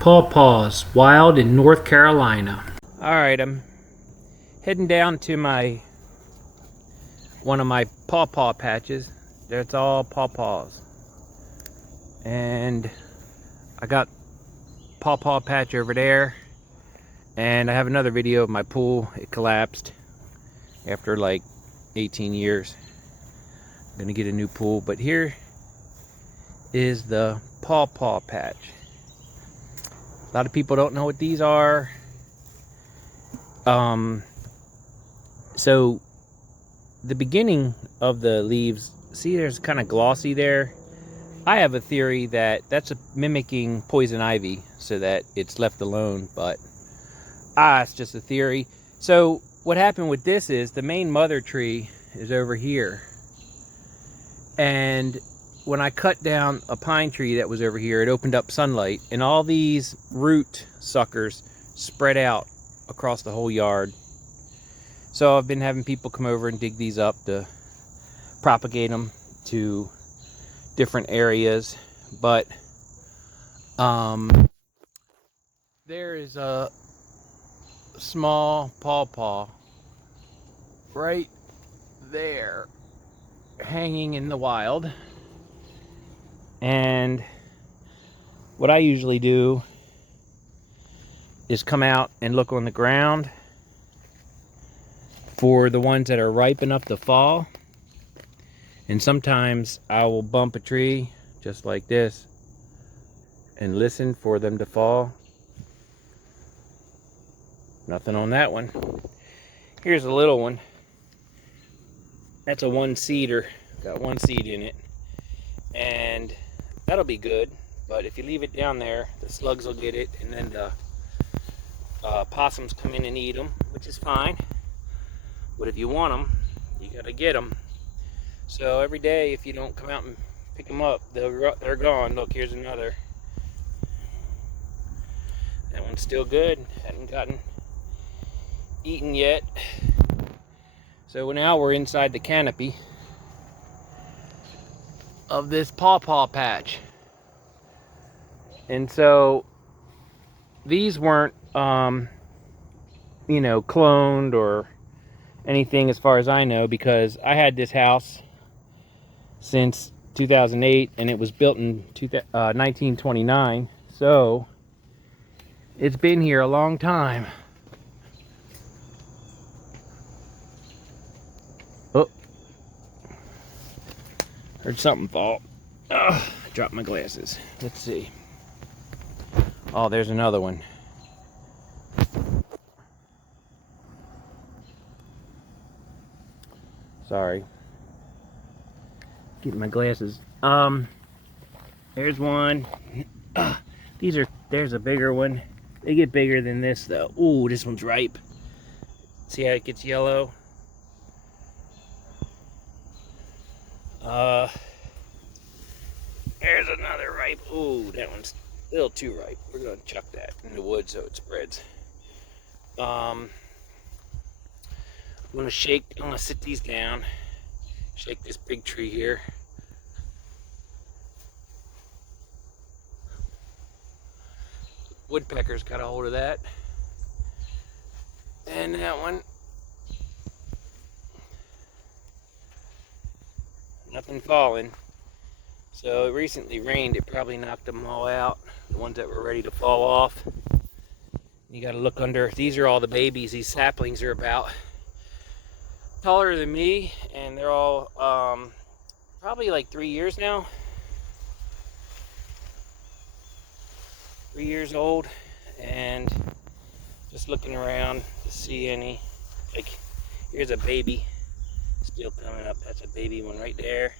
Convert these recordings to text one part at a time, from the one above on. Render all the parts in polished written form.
Paw Paws, wild in North Carolina. Alright, I'm heading down to one of my Paw Paw patches. That's all Paw Paws. And I got Paw Paw patch over there. And I have another video of my pool. It collapsed after like 18 years. I'm gonna get a new pool, but here is the Paw Paw patch. A lot of people don't know what these are. So the beginning of the leaves, see there's kind of glossy there. I have a theory that that's mimicking poison ivy so that it's left alone, but it's just a theory. So what happened with this is the main mother tree is over here. And when I cut down a pine tree that was over here, it opened up sunlight, and all these root suckers spread out across the whole yard. So I've been having people come over and dig these up to propagate them to different areas. But there is a small Paw Paw right there hanging in the wild. And what I usually do is come out and look on the ground for the ones that are ripe enough to fall. And sometimes I will bump a tree just like this and listen for them to fall. Nothing on that one. Here's a little one. That's a one-seeder. Got one seed in it. And that'll be good. But if you leave it down there, the slugs will get it, and then the possums come in and eat them, which is fine. But if you want them, you gotta get them. So every day, if you don't come out and pick them up, they're gone. Look, here's another. That one's still good. Hadn't gotten eaten yet. So now we're inside the canopy of this Paw Paw patch. And so these weren't cloned or anything as far as I know, because I had this house since 2008 and it was built in 1929, so it's been here a long time. Oh, heard something fall. I dropped my glasses. Let's see. Oh, there's another one. Sorry. Getting my glasses. There's one. There's a bigger one. They get bigger than this though. Ooh, this one's ripe. See how it gets yellow? There's another ripe. Ooh, that one's a little too ripe. We're gonna chuck that in the wood so it spreads. I'm gonna sit these down, shake this big tree here. Woodpeckers got a hold of that. And that one. Nothing falling. So it recently rained, it probably knocked them all out. The ones that were ready to fall off. You gotta look under. These are all the babies. These saplings are about taller than me, and they're all probably like 3 years now. 3 years old, and just looking around to see any. Like, here's a baby still coming up. That's a baby one right there.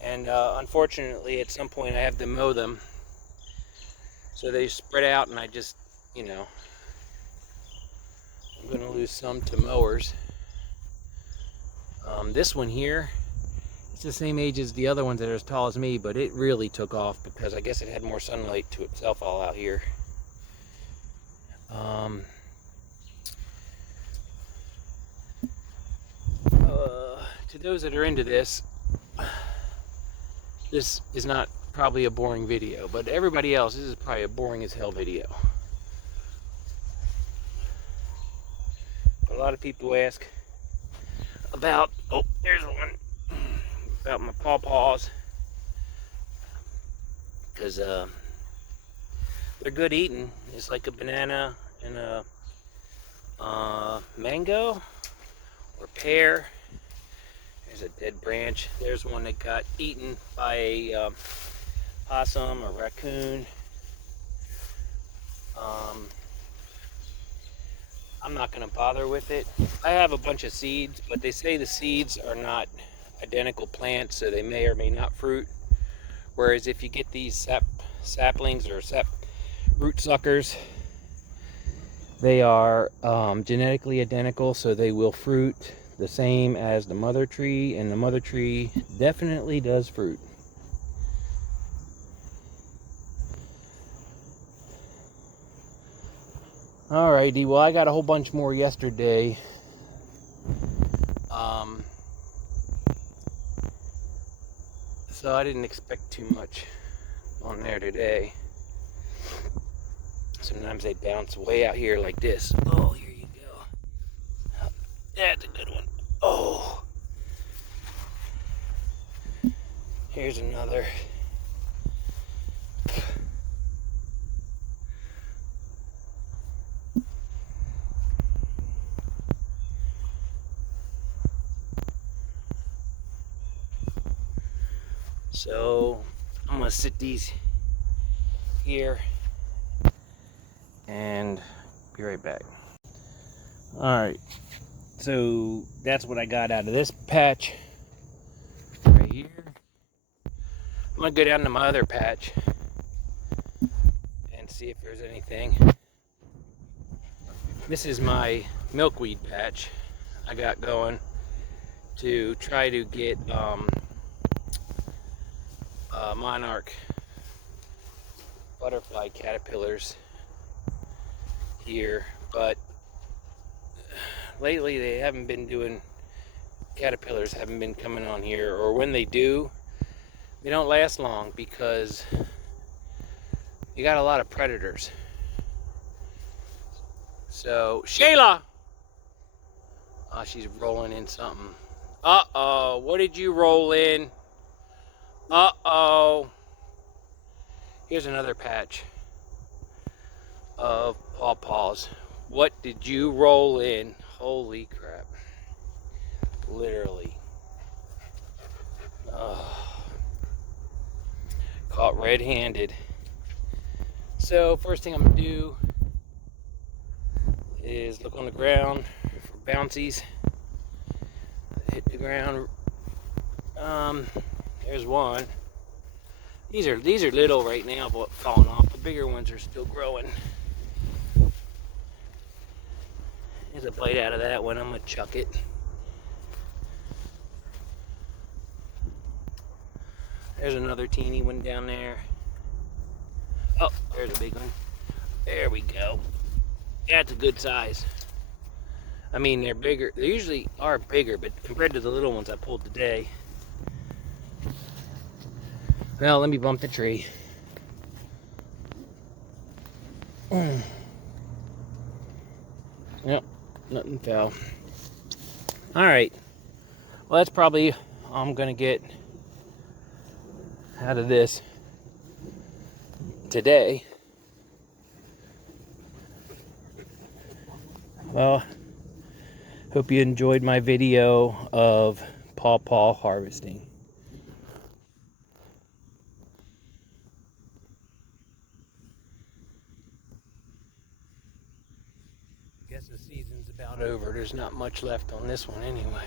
And unfortunately, at some point, I have to mow them, so they spread out, and I just, I'm gonna lose some to mowers. This one here, it's the same age as the other ones that are as tall as me, but it really took off because I guess it had more sunlight to itself all out here. To those that are into this, this is not probably a boring video, but everybody else, this is probably a boring as hell video. A lot of people ask about, oh, there's one, about my Paw Paws, because they're good eating. It's like a banana and a mango or pear. There's a dead branch. There's one that got eaten by a possum or raccoon. I'm not going to bother with it. I have a bunch of seeds, but they say the seeds are not identical plants, so they may or may not fruit. Whereas if you get these saplings or root suckers, they are genetically identical, so they will fruit the same as the mother tree, and the mother tree definitely does fruit. Alrighty, well, I got a whole bunch more yesterday. So I didn't expect too much on there today. Sometimes they bounce way out here like this. Oh, here you go. That's a good one. Oh. Here's another. So I'm gonna sit these here and be right back. Alright, so that's what I got out of this patch right here. I'm gonna go down to my other patch and see if there's anything. This is my milkweed patch I got going to try to get monarch butterfly caterpillars here, but lately they haven't been doing, caterpillars haven't been coming on here, or when they do, they don't last long because you got a lot of predators. So Shayla, oh, she's rolling in something. Uh-oh, what did you roll in? Uh-oh. Here's another patch of Paw Paws. What did you roll in? Holy crap. Literally. Caught red-handed. So first thing I'm gonna do is look on the ground for bouncies. Hit the ground. There's one. These are little right now, but falling off. The bigger ones are still growing. There's a bite out of that one. I'm gonna chuck it. There's another teeny one down there. Oh, there's a big one. There we go. That's a good size. I mean, they're bigger. They usually are bigger, but compared to the little ones I pulled today. Well, let me bump the tree. Yep, nothing fell. Alright. Well, that's probably all I'm going to get out of this today. Well, hope you enjoyed my video of Paw Paw harvesting. I guess the season's about over. There's not much left on this one anyway.